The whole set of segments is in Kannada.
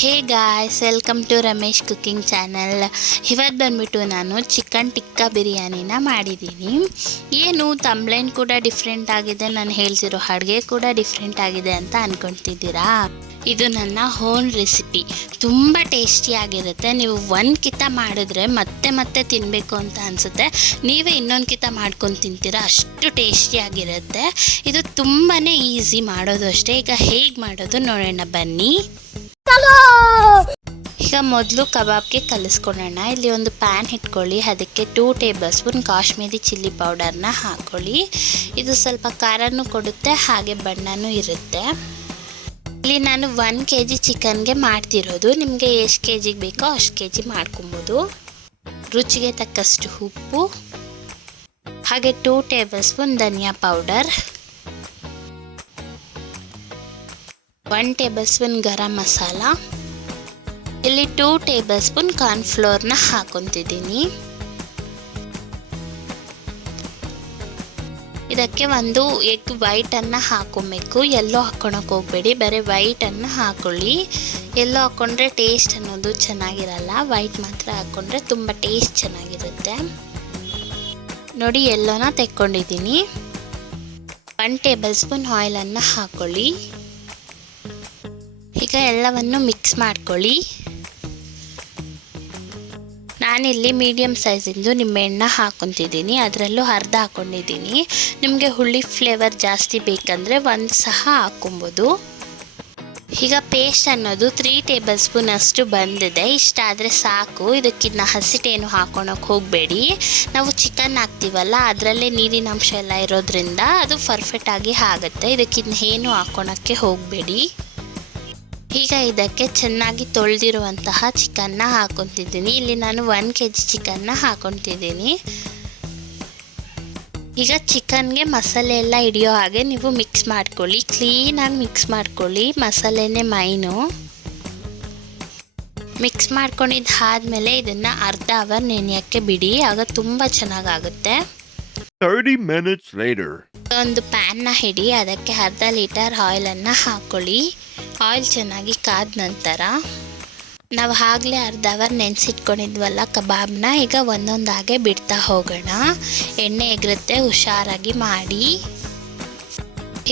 Hey guys, welcome to Ramesh cooking channel. ಇವತ್ತು ಬಂದ್ಬಿಟ್ಟು ನಾನು ಚಿಕನ್ ಟಿಕ್ಕಾ ಬಿರಿಯಾನಿನ ಮಾಡಿದ್ದೀನಿ. ಏನು ತಂಬ್ಲೈನ್ ಕೂಡ ಡಿಫ್ರೆಂಟ್ ಆಗಿದೆ, ನಾನು ಹೇಳ್ತಿರೋ ಅಡುಗೆ ಕೂಡ ಡಿಫ್ರೆಂಟ್ ಆಗಿದೆ ಅಂತ ಅಂದ್ಕೊಳ್ತಿದ್ದೀರಾ? ಇದು ನನ್ನ ಓನ್ ರೆಸಿಪಿ. ತುಂಬ ಟೇಸ್ಟಿಯಾಗಿರುತ್ತೆ. ನೀವು ಒಂದು ಕಿತ ಮಾಡಿದ್ರೆ ಮತ್ತೆ ಮತ್ತೆ ತಿನ್ನಬೇಕು ಅಂತ ಅನಿಸುತ್ತೆ. ನೀವೇ ಇನ್ನೊಂದು ಕಿತ ಮಾಡ್ಕೊಂಡು ತಿಂತೀರಾ, ಅಷ್ಟು ಟೇಸ್ಟಿಯಾಗಿರುತ್ತೆ. ಇದು ತುಂಬಾ ಈಸಿ ಮಾಡೋದು ಅಷ್ಟೇ. ಈಗ ಹೇಗೆ ಮಾಡೋದು ನೋಡೋಣ ಬನ್ನಿ. ಈಗ ಮೊದಲು ಕಬಾಬ್ಗೆ ಕಲಿಸ್ಕೊಳ್ಳೋಣ. ಇಲ್ಲಿ ಒಂದು ಪ್ಯಾನ್ ಇಟ್ಕೊಳ್ಳಿ, ಅದಕ್ಕೆ 2 ಟೇಬಲ್ ಸ್ಪೂನ್ ಕಾಶ್ಮೀರಿ ಚಿಲ್ಲಿ ಪೌಡರ್ನ ಹಾಕ್ಕೊಳ್ಳಿ. ಇದು ಸ್ವಲ್ಪ ಖಾರನೂ ಕೊಡುತ್ತೆ, ಹಾಗೆ ಬಣ್ಣನೂ ಇರುತ್ತೆ. ಇಲ್ಲಿ ನಾನು 1 kg ಚಿಕನ್ಗೆ ಮಾಡ್ತಿರೋದು. ನಿಮಗೆ ಎಷ್ಟು kg ಬೇಕೋ ಅಷ್ಟು kg ಮಾಡ್ಕೊಬೋದು. ರುಚಿಗೆ ತಕ್ಕಷ್ಟು ಉಪ್ಪು, ಹಾಗೆ 2 ಟೇಬಲ್ ಸ್ಪೂನ್ ಧನಿಯಾ powder, 1 table spoon garam masala, ಇಲ್ಲಿ 2 ಟೇಬಲ್ ಸ್ಪೂನ್ ಕಾರ್ನ್ಫ್ಲೋರ್ನ ಹಾಕೊತಿದ್ದೀನಿ. ಇದಕ್ಕೆ ಒಂದು ಎಗ್ ವೈಟನ್ನು ಹಾಕೊಬೇಕು. ಎಲ್ಲೋ ಹಾಕೊಳಕ್ಕೆ ಹೋಗಬೇಡಿ, ಬರೀ ವೈಟನ್ನು ಹಾಕೊಳ್ಳಿ. ಎಲ್ಲೋ ಹಾಕ್ಕೊಂಡ್ರೆ ಟೇಸ್ಟ್ ಅನ್ನೋದು ಚೆನ್ನಾಗಿರಲ್ಲ, ವೈಟ್ ಮಾತ್ರ ಹಾಕ್ಕೊಂಡ್ರೆ ತುಂಬ ಟೇಸ್ಟ್ ಚೆನ್ನಾಗಿರುತ್ತೆ. ನೋಡಿ, ಎಲ್ಲೋನ ತೆಕ್ಕೊಂಡಿದ್ದೀನಿ. 1 ಟೇಬಲ್ ಸ್ಪೂನ್ ಆಯಿಲನ್ನು ಹಾಕೊಳ್ಳಿ. ಈಗ ಎಲ್ಲವನ್ನು ಮಿಕ್ಸ್ ಮಾಡ್ಕೊಳ್ಳಿ. ನಾನಿಲ್ಲಿ ಮೀಡಿಯಮ್ ಸೈಜಿಂದು ನಿಂಬೆಹಣ್ಣು ಹಾಕ್ಕೊತಿದ್ದೀನಿ, ಅದರಲ್ಲೂ ಅರ್ಧ ಹಾಕ್ಕೊಂಡಿದ್ದೀನಿ. ನಿಮಗೆ ಹುಳಿ ಫ್ಲೇವರ್ ಜಾಸ್ತಿ ಬೇಕಂದರೆ 1 ಸಹ ಹಾಕ್ಕೊಬೋದು. ಈಗ ಪೇಸ್ಟ್ ಅನ್ನೋದು 3 ಟೇಬಲ್ ಸ್ಪೂನ್ ಅಷ್ಟು ಬಂದಿದೆ. ಇಷ್ಟಾದರೆ ಸಾಕು. ಇದಕ್ಕಿನ್ನ ಹಸಿಟ್ಟೇನು ಹಾಕೊಳಕ್ಕೆ ಹೋಗಬೇಡಿ. ನಾವು ಚಿಕನ್ ಹಾಕ್ತೀವಲ್ಲ, ಅದರಲ್ಲೇ ನೀರಿನ ಅಂಶ ಎಲ್ಲ ಇರೋದ್ರಿಂದ ಅದು ಪರ್ಫೆಕ್ಟಾಗಿ ಆಗುತ್ತೆ. ಇದಕ್ಕಿನ್ನ ಏನು ಹಾಕೊಳಕ್ಕೆ ಹೋಗಬೇಡಿ. ಈಗ ಇದಕ್ಕೆ ಚೆನ್ನಾಗಿ ತೊಳೆದಿರುವಂತಹ ಚಿಕನ್ನ ಹಾಕೊತಿದ್ದೀನಿ. ಇಲ್ಲಿ ನಾನು 1 kg ಚಿಕನ್ನ ಹಾಕೊತಿದ್ದೀನಿ. ಈಗ ಚಿಕನ್ಗೆ ಮಸಾಲೆ ಎಲ್ಲ ಹಿಡಿಯೋ ಹಾಗೆ ನೀವು ಮಿಕ್ಸ್ ಮಾಡ್ಕೊಳ್ಳಿ. ಕ್ಲೀನಾಗಿ ಮಿಕ್ಸ್ ಮಾಡ್ಕೊಳ್ಳಿ, ಮಸಾಲೆನೇ ಮೈನು. ಮಿಕ್ಸ್ ಮಾಡ್ಕೊಂಡಿದ್ದಾದಮೇಲೆ ಇದನ್ನು ಅರ್ಧ ಅವರ್ ನೆನೆಯೋಕ್ಕೆ ಬಿಡಿ, ಆಗ ತುಂಬ ಚೆನ್ನಾಗಾಗುತ್ತೆ. 30 minutes later. ಒಂದು ಪ್ಯಾನ್ನ ಹಿಡಿ, ಅದಕ್ಕೆ ಅರ್ಧ ಲೀಟರ್ ಆಯಿಲನ್ನು ಹಾಕ್ಕೊಳ್ಳಿ. ಆಯಿಲ್ ಚೆನ್ನಾಗಿ ಕಾದ ನಂತರ ನಾವು ಆಗಲೇ ಅರ್ಧ ಅವರ್ ನೆನೆಸಿಟ್ಕೊಂಡಿದ್ವಲ್ಲ ಕಬಾಬ್ನ, ಈಗ ಒಂದೊಂದಾಗೆ ಬಿಡ್ತಾ ಹೋಗೋಣ. ಎಣ್ಣೆ ಎಗರುತ್ತೆ, ಹುಷಾರಾಗಿ ಮಾಡಿ.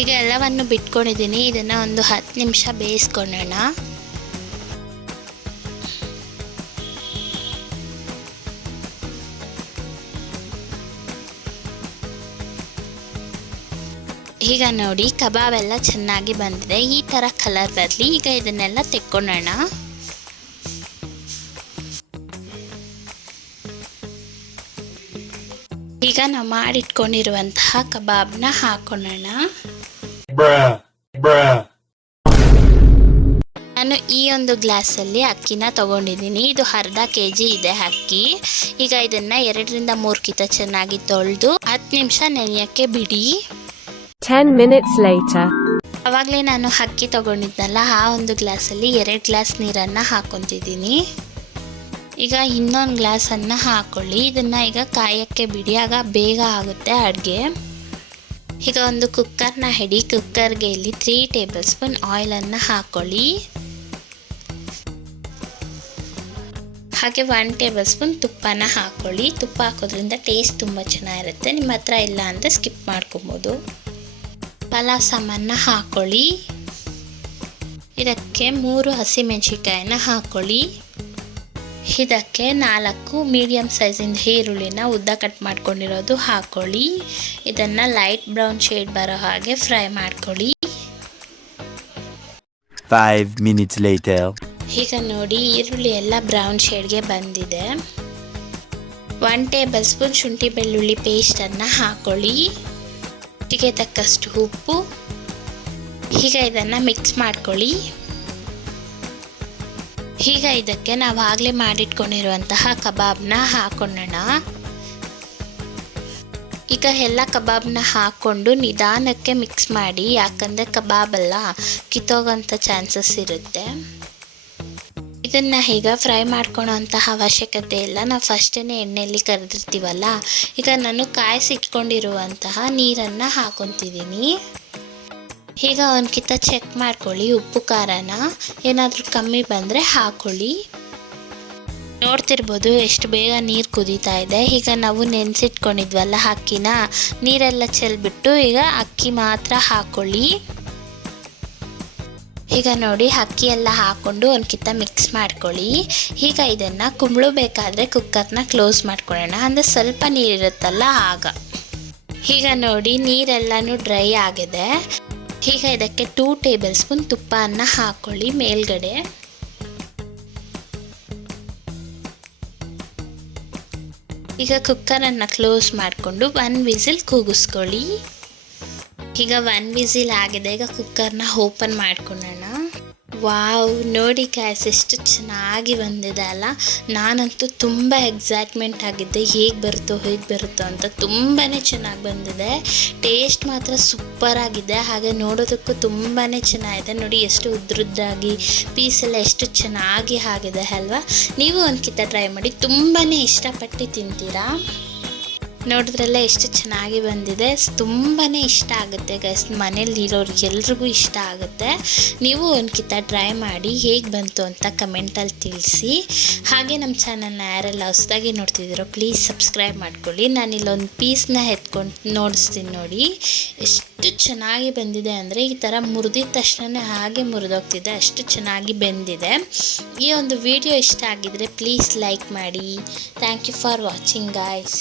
ಈಗ ಎಲ್ಲವನ್ನು ಬಿಟ್ಕೊಂಡಿದ್ದೀನಿ. ಇದನ್ನು ಒಂದು 10 ನಿಮಿಷ ಬೇಯಿಸ್ಕೊಳ್ಳೋಣ. ಈಗ ನೋಡಿ, ಕಬಾಬ್ ಎಲ್ಲ ಚೆನ್ನಾಗಿ ಬಂದಿದೆ. ಈ ಥರ ಕಲರ್ ಬರಲಿ. ಈಗ ಇದನ್ನೆಲ್ಲ ತೆಕ್ಕೊಳ್ಳೋಣ. ಈಗ ನಾವು ಮಾಡಿಟ್ಕೊಂಡಿರುವಂತಹ ಕಬಾಬ್ನ ಹಾಕೊಳ್ಳೋಣ. ನಾನು ಈ ಒಂದು ಗ್ಲಾಸಲ್ಲಿ ಅಕ್ಕಿನ ತಗೊಂಡಿದ್ದೀನಿ. ಇದು ಅರ್ಧ kg ಇದೆ ಅಕ್ಕಿ. ಈಗ ಇದನ್ನು 2 ರಿಂದ 3 ಕಿತ ಚೆನ್ನಾಗಿ ತೊಳೆದು 10 ನಿಮಿಷ ನೆನೆಯೋಕ್ಕೆ ಬಿಡಿ. 10 minutes later. ಆವಾಗಲೇ ನಾನು ಅಕ್ಕಿ ತಗೊಂಡಿದ್ನಲ್ಲ, ಆ ಒಂದು ಗ್ಲಾಸಲ್ಲಿ 2 ಗ್ಲಾಸ್ ನೀರನ್ನು ಹಾಕೊತಿದ್ದೀನಿ. ಈಗ ಇನ್ನೊಂದು ಗ್ಲಾಸನ್ನು ಹಾಕ್ಕೊಳ್ಳಿ. ಇದನ್ನು ಈಗ ಕಾಯೋಕ್ಕೆ ಬಿಡಿ, ಆಗ ಬೇಗ ಆಗುತ್ತೆ ಅಡುಗೆ. ಈಗ ಒಂದು ಕುಕ್ಕರ್ನ ಹಿಡಿ. ಕುಕ್ಕರ್ಗೆ ಇಲ್ಲಿ 3 ಟೇಬಲ್ ಸ್ಪೂನ್ ಆಯಿಲನ್ನು ಹಾಕ್ಕೊಳ್ಳಿ. ಹಾಗೆ 1 ಟೇಬಲ್ ಸ್ಪೂನ್ ತುಪ್ಪನ ಹಾಕ್ಕೊಳ್ಳಿ. ತುಪ್ಪ ಹಾಕೋದ್ರಿಂದ ಟೇಸ್ಟ್ ತುಂಬ ಚೆನ್ನಾಗಿರುತ್ತೆ. ನಿಮ್ಮ ಹತ್ರ ಇಲ್ಲ ಅಂದರೆ ಸ್ಕಿಪ್ ಮಾಡ್ಕೊಬೋದು. ಪಲಾವ್ ಸಾಮಾನ ಹಾಕ್ಕೊಳ್ಳಿ. ಇದಕ್ಕೆ 3 ಹಸಿಮೆಣಸಿಕಾಯಿನ ಹಾಕ್ಕೊಳ್ಳಿ. ಇದಕ್ಕೆ 4 ಮೀಡಿಯಮ್ ಸೈಜಿಂದ ಈರುಳ್ಳಿನ ಉದ್ದ ಕಟ್ ಮಾಡ್ಕೊಂಡಿರೋದು ಹಾಕ್ಕೊಳ್ಳಿ. ಇದನ್ನು ಲೈಟ್ ಬ್ರೌನ್ ಶೇಡ್ ಬರೋ ಹಾಗೆ ಫ್ರೈ ಮಾಡ್ಕೊಳ್ಳಿ. 5 minutes later. ಈಗ ನೋಡಿ, ಈರುಳ್ಳಿ ಎಲ್ಲ ಬ್ರೌನ್ ಶೇಡ್ಗೆ ಬಂದಿದೆ. 1 ಟೇಬಲ್ ಸ್ಪೂನ್ ಶುಂಠಿ ಬೆಳ್ಳುಳ್ಳಿ ಪೇಸ್ಟನ್ನು ಹಾಕ್ಕೊಳ್ಳಿ. ರುಚಿಗೆ ತಕ್ಕಷ್ಟು ಉಪ್ಪು. ಈಗ ಇದನ್ನು ಮಿಕ್ಸ್ ಮಾಡ್ಕೊಳ್ಳಿ. ಈಗ ಇದಕ್ಕೆ ನಾವು ಆಗಲೇ ಮಾಡಿಟ್ಕೊಂಡಿರುವಂತಹ ಕಬಾಬ್ನ ಹಾಕೊಳ್ಳೋಣ. ಈಗ ಎಲ್ಲ ಕಬಾಬ್ನ ಹಾಕ್ಕೊಂಡು ನಿಧಾನಕ್ಕೆ ಮಿಕ್ಸ್ ಮಾಡಿ, ಯಾಕಂದರೆ ಕಬಾಬೆಲ್ಲ ಕಿತ್ತೋಗೋಂಥ ಚಾನ್ಸಸ್ ಇರುತ್ತೆ. ಇದನ್ನು ಈಗ ಫ್ರೈ ಮಾಡ್ಕೊಳ್ಳೋಂತಹ ಅವಶ್ಯಕತೆ ಇಲ್ಲ, ನಾವು ಫಸ್ಟೇ ಎಣ್ಣೆಯಲ್ಲಿ ಕರೆದಿರ್ತೀವಲ್ಲ. ಈಗ ನಾನು ಕಾಯಿಸಿಟ್ಕೊಂಡಿರುವಂತಹ ನೀರನ್ನು ಹಾಕೊತಿದ್ದೀನಿ. ಈಗ ಒಂದ್ಕಿತ ಚೆಕ್ ಮಾಡ್ಕೊಳ್ಳಿ ಉಪ್ಪು ಖಾರನ, ಏನಾದರೂ ಕಮ್ಮಿ ಬಂದರೆ ಹಾಕೊಳ್ಳಿ. ನೋಡ್ತಿರ್ಬೋದು ಎಷ್ಟು ಬೇಗ ನೀರು ಕುದೀತಾ ಇದೆ. ಈಗ ನಾವು ನೆನೆಸಿಟ್ಕೊಂಡಿದ್ವಲ್ಲ ಅಕ್ಕಿನ, ನೀರೆಲ್ಲ ಚೆಲ್ಬಿಟ್ಟು ಈಗ ಅಕ್ಕಿ ಮಾತ್ರ ಹಾಕೊಳ್ಳಿ. ಈಗ ನೋಡಿ ಅಕ್ಕಿ ಎಲ್ಲ ಹಾಕ್ಕೊಂಡು ಒಂದ್ಕಿತ ಮಿಕ್ಸ್ ಮಾಡ್ಕೊಳ್ಳಿ. ಈಗ ಇದನ್ನು ಕುಂಬಳಬೇಕಾದ್ರೆ ಕುಕ್ಕರ್ನ ಕ್ಲೋಸ್ ಮಾಡ್ಕೊಳ್ಳೋಣ, ಅಂದರೆ ಸ್ವಲ್ಪ ನೀರಿರುತ್ತಲ್ಲ ಆಗ. ಈಗ ನೋಡಿ ನೀರೆಲ್ಲನೂ ಡ್ರೈ ಆಗಿದೆ. ಈಗ ಇದಕ್ಕೆ 2 ಟೇಬಲ್ ಸ್ಪೂನ್ ತುಪ್ಪವನ್ನು ಹಾಕ್ಕೊಳ್ಳಿ ಮೇಲ್ಗಡೆ. ಈಗ ಕುಕ್ಕರನ್ನು ಕ್ಲೋಸ್ ಮಾಡಿಕೊಂಡು 1 ವಿಸಿಲ್ ಕೂಗಿಸ್ಕೊಳ್ಳಿ. ಈಗ 1 ವಿಸಿಲ್ ಆಗಿದೆ. ಈಗ ಕುಕ್ಕರ್ನ ಓಪನ್ ಮಾಡ್ಕೊಳ್ಳೋಣ. ವಾವ್, ನೋಡಿ ಗ್ಯಾಸ್ ಎಷ್ಟು ಚೆನ್ನಾಗಿ ಬಂದಿದೆ ಅಲ್ಲ. ನಾನಂತೂ ತುಂಬ ಎಕ್ಸೈಟ್ಮೆಂಟ್ ಆಗಿದ್ದೆ, ಹೇಗೆ ಬರುತ್ತೋ ಅಂತ. ತುಂಬಾ ಚೆನ್ನಾಗಿ ಬಂದಿದೆ. ಟೇಸ್ಟ್ ಮಾತ್ರ ಸೂಪರ್ ಆಗಿದೆ. ಹಾಗೆ ನೋಡೋದಕ್ಕೂ ತುಂಬಾ ಚೆನ್ನಾಗಿದೆ. ನೋಡಿ ಎಷ್ಟು ಉದ್ರುದ್ದಾಗಿ ಪೀಸೆಲ್ಲ ಎಷ್ಟು ಚೆನ್ನಾಗಿ ಆಗಿದೆ ಅಲ್ವಾ. ನೀವು ಒಂದ್ಕಿತ ಟ್ರೈ ಮಾಡಿ, ತುಂಬಾ ಇಷ್ಟಪಟ್ಟು ತಿಂತೀರಾ. ನೋಡಿದ್ರೆಲ್ಲ ಎಷ್ಟು ಚೆನ್ನಾಗಿ ಬಂದಿದೆ. ತುಂಬಾ ಇಷ್ಟ ಆಗುತ್ತೆ ಗೈಸ್, ಮನೇಲಿ ಇರೋರಿಗೆಲ್ರಿಗೂ ಇಷ್ಟ ಆಗುತ್ತೆ. ನೀವು ಒಂದ್ಕಿತ ಟ್ರೈ ಮಾಡಿ ಹೇಗೆ ಬಂತು ಅಂತ ಕಮೆಂಟಲ್ಲಿ ತಿಳಿಸಿ. ಹಾಗೆ ನಮ್ಮ ಚಾನಲ್ನ ಯಾರೆಲ್ಲ ಹೊಸದಾಗಿ ನೋಡ್ತಿದ್ದೀರೋ ಪ್ಲೀಸ್ ಸಬ್ಸ್ಕ್ರೈಬ್ ಮಾಡ್ಕೊಳ್ಳಿ. ನಾನಿಲ್ಲೊಂದು ಪೀಸ್ನ ಎತ್ಕೊಂಡು ನೋಡಿಸ್ತೀನಿ ನೋಡಿ, ಎಷ್ಟು ಚೆನ್ನಾಗಿ ಬಂದಿದೆ ಅಂದರೆ ಈ ಥರ ಮುರಿದಿದ ತಕ್ಷಣ ಹಾಗೆ ಮುರಿದೋಗ್ತಿದೆ, ಅಷ್ಟು ಚೆನ್ನಾಗಿ ಬೆಂದಿದೆ. ಈ ಒಂದು ವಿಡಿಯೋ ಇಷ್ಟ ಆಗಿದ್ರೆ ಪ್ಲೀಸ್ ಲೈಕ್ ಮಾಡಿ. Thank you for watching guys.